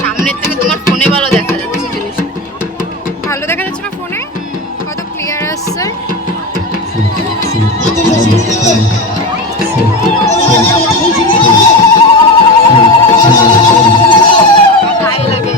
সামনের থেকে তোমার ফোনে ভালো দেখা যাচ্ছে জিনিসটা। ভালো দেখা যাচ্ছে না ফোনে? কত ক্লিয়ার আসছে। গায়ে লাগে।